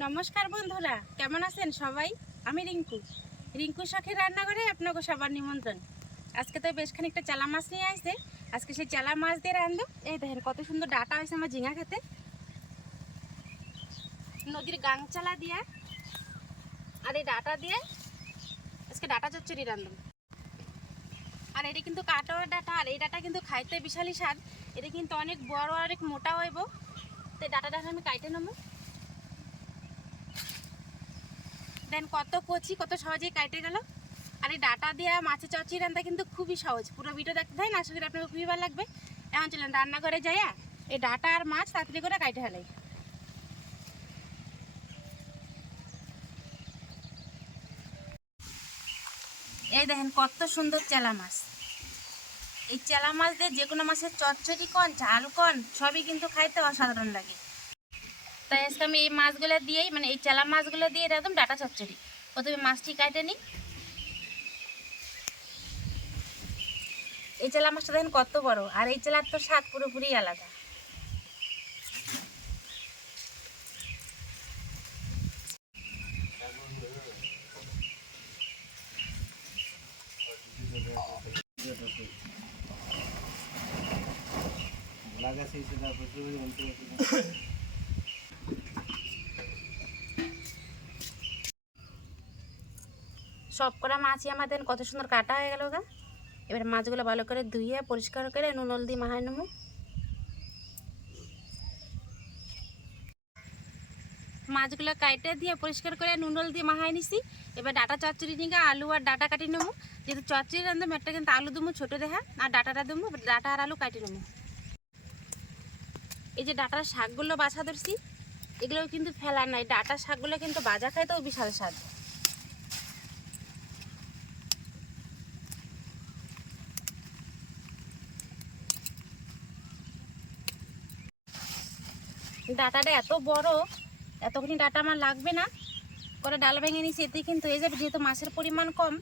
নমস্কার বন্ধুরা, কেমন আছেন সবাই? আমি রিঙ্কু। রিঙ্কু শখের রান্নাঘরে আপনাকে সবার নিমন্ত্রণ। আজকে তো বেশ খানিকটা চালা মাছ নিয়ে আসছে আজকে সেই চালা মাছ দিয়ে রান্ধব। এই দেখেন কত সুন্দর ডাটা হয়েছে আমার ঝিঙা খেতে। নদীর গাং চালা দিয়ে আর এই ডাটা দিয়ে আজকে ডাটা চচ্চড়ি রান্ধব। আর এটা কিন্তু কাটোয়ার ডাটা, আর এই ডাটা কিন্তু খাইতে বিশালই স্বাদ এটা কিন্তু অনেক বড় অনেক মোটা হইব। তো ডাটাটা আমি কাইটে নেব দেন কত কচি, কত সহজেই কাটে গেল। আর এই ডাটা দেওয়া মাছের চচি রান্না কিন্তু খুবই সহজ। পুরো ভিডিও দেখতে থাকেন, আশা করি আপনাকে খুবই ভালো লাগবে। এখন চলেন রান্নাঘরে যাইয়া এই ডাটা আর মাছ তাড়াতাড়ি করে কাটে ফেলাই এই দেখেন কত সুন্দর চেলা মাছ। এই চেলা মাছ দিয়ে যে কোনো মাছের চচ্চড়ি কন, ঝাল কন, সবই কিন্তু খাইতে অসাধারণ লাগে। তাই আজকে আমি এই মাছগুলো দিয়েই মানে এই চালা মাছগুলো দিয়ে একদম ডাটা চচ্চড়ি। প্রথমে মাছটি কাটে নিই। এই চেলা মাছটা দেখেন কত বড়, আর এই চালার তো স্বাদ পুরোপুরি আলাদা। সব কটা মাছই আমাদের কত সুন্দর কাটা হয়ে গেল গা। এবার মাছগুলো ভালো করে ধুয়ে, পরিষ্কার করে নুন হলদি মাহায় নেব। মাছগুলো কাইটে দিয়ে পরিষ্কার করে নুন হলদি মাহায় নিছি। এবার ডাটা চচ্চড়ি নিয়ে আলু আর ডাটা কাটি নেব। যেহেতু চচ্চড়ি রান্ধবো একটা কিন্তু আলু দেবো, ছোটো দেখা আর ডাটাটা দেবো, ডাটা আর আলু কাটি নেব। এই যে ডাটার শাকগুলো বাছা ধরছি এগুলো কিন্তু ফেলার নাই। ডাটার শাকগুলো কিন্তু বাজা খাইতেও বিশাল স্বাদ। ডাটাটা এত বড়, এতখানি ডাটা আমার লাগবে না। করে ডাল ভেঙে নিছি এতে কিন্তু হয়ে যাবে যেহেতু মাছের পরিমাণ কম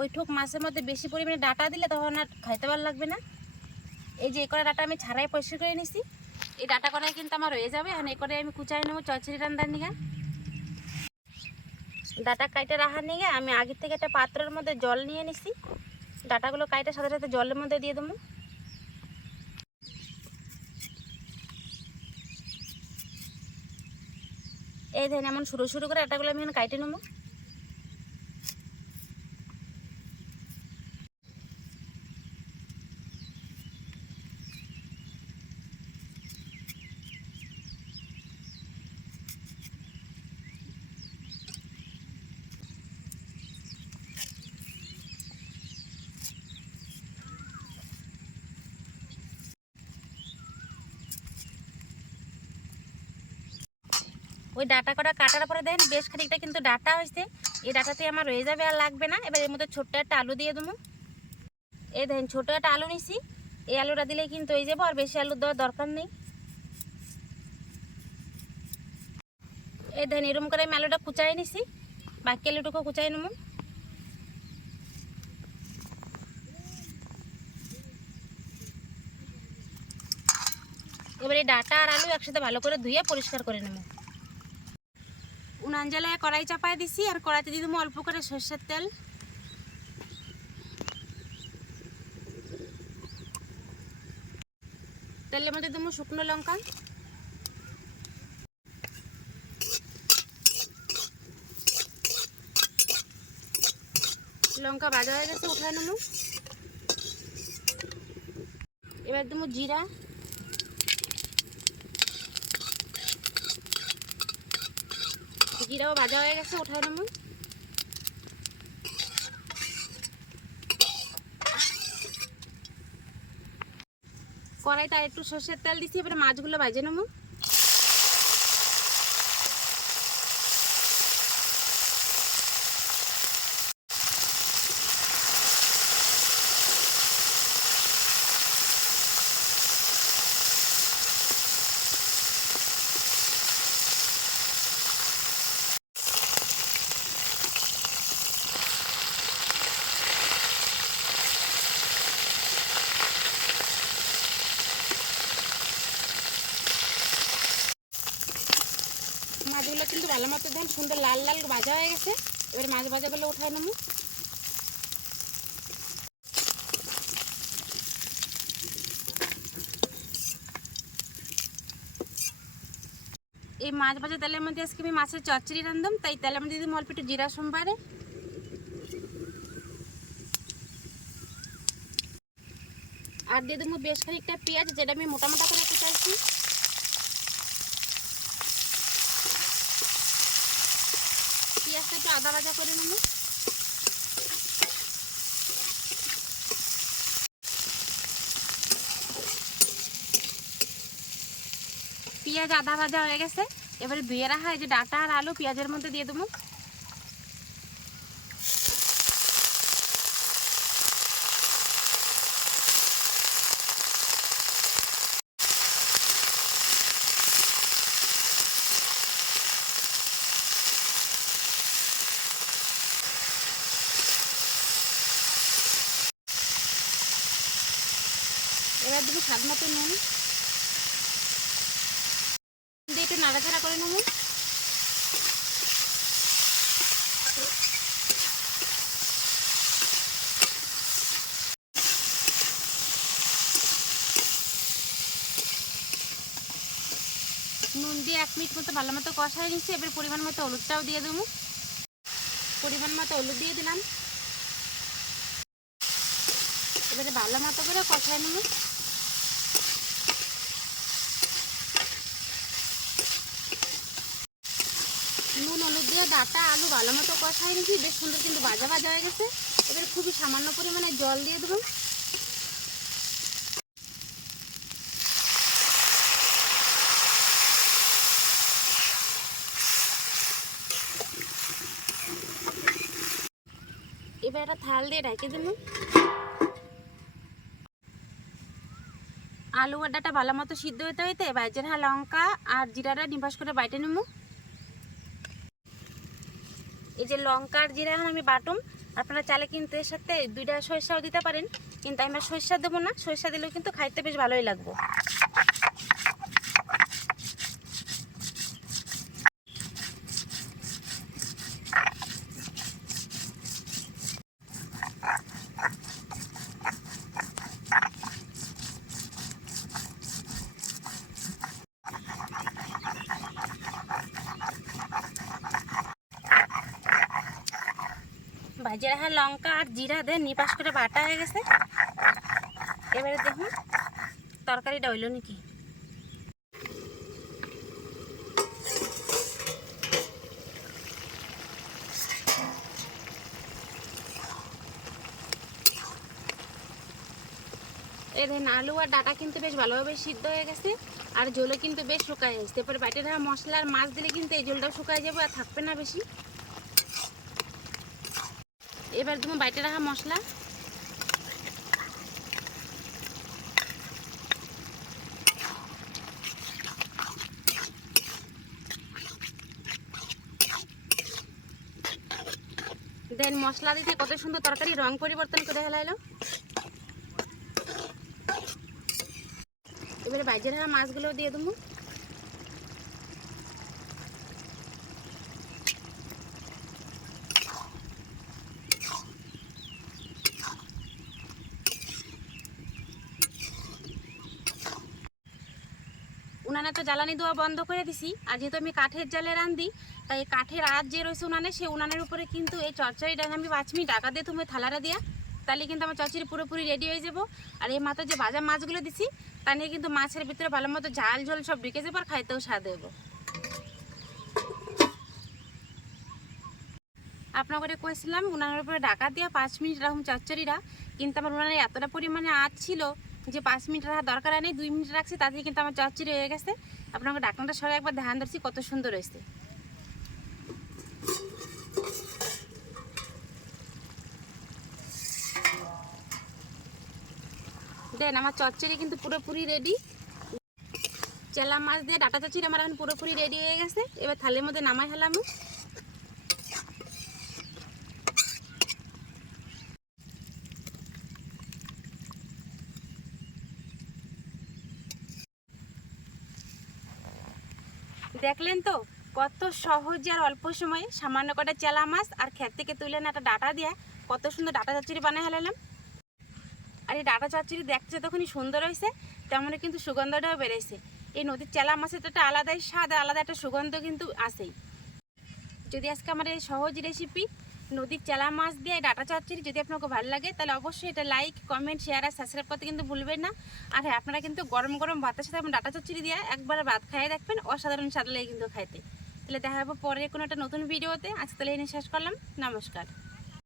ওই ঠুক মাছের মধ্যে বেশি পরিমাণে ডাটা দিলে তখন আর খাইতে ভালো লাগবে না। এই যে এই করে ডাটা আমি ছাড়াই পরিষ্কার করে নিছি। এই ডাটা করাই কিন্তু আমার হয়ে যাবে এখন এই করে আমি কুচাই নেব চচড়ি রান্নার নিয়ে ডাটা কাইটে রাখার নিয়ে আমি আগের থেকে একটা পাত্রের মধ্যে জল নিয়ে নিছি। ডাটাগুলো কাইটে সাথে সাথে জলের মধ্যে দিয়ে দেবো। এই ধরেন এমন শুরু শুরু করে আটাগুলো আমি এখানে কাইটে নেব। ওই ডাটা করা কাটার পরে দেখেন বেশ খানিকটা কিন্তু ডাটা হয়েছে। এই ডাটাতে আমার রয়ে যাবে আর লাগবে না। এবার এর মধ্যে ছোট্ট একটা আলু দিয়ে দেবো। এই দেখেন ছোটো একটা আলু নিছি। এই আলুটা দিলে কিন্তু হয়ে যাব আর বেশি আলু দেওয়ার দরকার নেই। এই দেখেন, এরকম করে আমি আলুটা কুচাই নিছি। বাকি আলুটুকু কুচাই নেব। এবার ডাটা আর আলু একসাথে ভালো করে ধুয়ে পরিষ্কার করে নেব। উনান জ্বালায় কড়াই চাপায় দিছি, আর কড়াইতে দিয়ে দেবো অল্প করে সর্ষের তেল। তেলের মধ্যে দেবো শুকনো লঙ্কা। লঙ্কা ভাজা হয়ে গেছে, উঠায় নেব। এবার দেবো জিরা। জিরাও ভাজা হয়ে গেছে ওঠা নেব কড়াইটা আর একটু সর্ষের তেল দিছি এবারে মাছগুলো ভাজে নেব। কিন্তু ভালো মতো দেখেন সুন্দর লাল লাল ভাজা হয়ে গেছে। এবারে মাছ ভাজা ভাজাগুলো উঠাই নেব। এই মাছ ভাজা তেলের মধ্যে আজকে আমি মাছের চচ্চড়ি রান্ধলাম তাই তেলের মধ্যে দিদি অল্প জিরা সোমবারে। আর দিয়ে দেবো বেশ খানিকটা পেঁয়াজ, যেটা আমি মোটা মোটা করে কুচাইছি। পেঁয়াজটা একটু আদা ভাজা করে নেব। পেঁয়াজ আদা ভাজা হয়ে গেছে। এবারে ধুয়ে রাখা এই যে ডাটা আর আলু পেঁয়াজের মধ্যে দিয়ে দেবো এবার দেবো স্বাদ মতো নুন। দিয়ে একটু নাড়াচাড়া করে নেব। নুন দিয়ে এক মিনিট মতো ভালো মতো কষাই নিচ্ছি। এবার পরিমাণ মতো হলুদটাও দিয়ে দেবো। পরিমাণ মতো হলুদ দিয়ে দিলাম। এবারে ভালো মতো করে কষায় নেব। নুন, হলুদ দিয়ে ডাটা, আলু ভালো মতো কষাই নিয়েছি। বেশ সুন্দর কিন্তু ভাজা ভাজা হয়ে গেছে। এবার খুবই সামান্য পরিমাণে জল দিয়ে দেবো। এবার একটা থাল দিয়ে ঢেকে দেবো। আলু আর ডাটা ভালো মতো সিদ্ধ হতে হইতে বাইজের হা লঙ্কা আর জিরাটা নিবাস করে বাইটে নেব। এই যে লঙ্কার জিরা এখন আমি বাটুম, আপনারা চালে কিন্তু এর সাথে দুইটা সরষাও দিতে পারেন। কিন্তু আমি সরিষা দেবো না, সরষা দিলেও কিন্তু খাইতে বেশ ভালোই লাগবে। ভাজে রাখা লঙ্কা আর জিরা দিয়ে নিপাস করে বাটা হয়ে গেছে। এবারে দেখুন, তরকারিটা হইল নাকি? দেখেন, আলু আর ডাটা কিন্তু বেশ ভালোভাবে সিদ্ধ হয়ে গেছে, আর ঝোলও কিন্তু বেশ শুকায় গেছে। রাখা মশলা আর মাছ দিলে কিন্তু এই ঝোলটাও শুকায় যাবে আর থাকবে না বেশি। এবার তুমি বাইটে রাখা মশলা। দেন মশলা দিতে কত সুন্দর তরকারি রং পরিবর্তন করে হেলাইলো। এবারে বাইজে রাখা মাছগুলো দিয়ে দেবো। উনানে তো জ্বালানি দেওয়া বন্ধ করে দিছি। আর যেহেতু আমি কাঠের জালে রান্ধি তাই কাঠের আজ যে রয়েছে উনানে, সেই উনানের উপরে কিন্তু এই চরচড়িটা আমি পাঁচ মিনিট ঢাকা দিয়ে তুমি থালাটা দিয়া, তাহলে কিন্তু আমার চচড়ি পুরোপুরি রেডি হয়ে যাব। আর এই মাথায় যে ভাজা মাছগুলো দিছি, তা নিয়ে কিন্তু মাছের ভিতরে ভালো মতো ঝাল ঝোল সব ঢুকে যাব আর খাইতেও স্বাদ হইব। আপনার করে কইছিলাম, উনানের উপরে ঢাকা দিয়ে পাঁচ মিনিট রাখুন চচ্চড়িরা কিন্তু আমার উনানে এতটা পরিমাণে আঁচ ছিল যে পাঁচ মিনিট রাখা দরকার নেই, দুই মিনিট রাখছি তাতে কিন্তু আমার চচ্চড়ি হয়ে গেছে। আপনাকে ডাকনাটা সবাই একবার ধ্যান ধরছি, কত সুন্দর হয়েছে। দেন, আমার চচ্চড়ি কিন্তু পুরোপুরি রেডি চেলা মাছ দিয়ে ডাটা চচ্চড়ি আমার এখন পুরোপুরি রেডি হয়ে গেছে। এবার থালের মধ্যে নামাই হেলাম দেখলেন তো? কত সহজে আর অল্প সময়ে সামান্য কটা চেলা মাছ আর ক্ষেত থেকে তুলে না একটা ডাটা দিয়ে কত সুন্দর ডাটা চচ্চড়ি বানিয়ে হেলালাম আর এই ডাটা চচ্চড়ি দেখতে তখনই সুন্দর হয়েছে তেমনই কিন্তু সুগন্ধটাও বেড়েছে। এই নদীর চেলা মাছের তো একটা আলাদাই স্বাদ, আলাদা একটা সুগন্ধ কিন্তু আছেই। যদি আজকে আমার এই সহজ রেসিপি নদীর চালা মাছ দিয়ে ডাটা চচ্চড়ি যদি আপনাকে ভালো লাগে, তাহলে অবশ্যই এটা লাইক কমেন্ট শেয়ার আর সাবস্ক্রাইব করতে কিন্তু ভুলবেন না। আর হ্যাঁ আপনারা কিন্তু গরম গরম ভাতের সাথে আপনার ডাটা চচ্চড়ি দিয়ে একবার ভাত খাইয়ে দেখবেন, অসাধারণ স্বাদ লাগে কিন্তু খাইতে। তাহলে দেখা হবে পরে কোনো একটা নতুন ভিডিওতে আজকে তাহলে এনে শেষ করলাম। নমস্কার।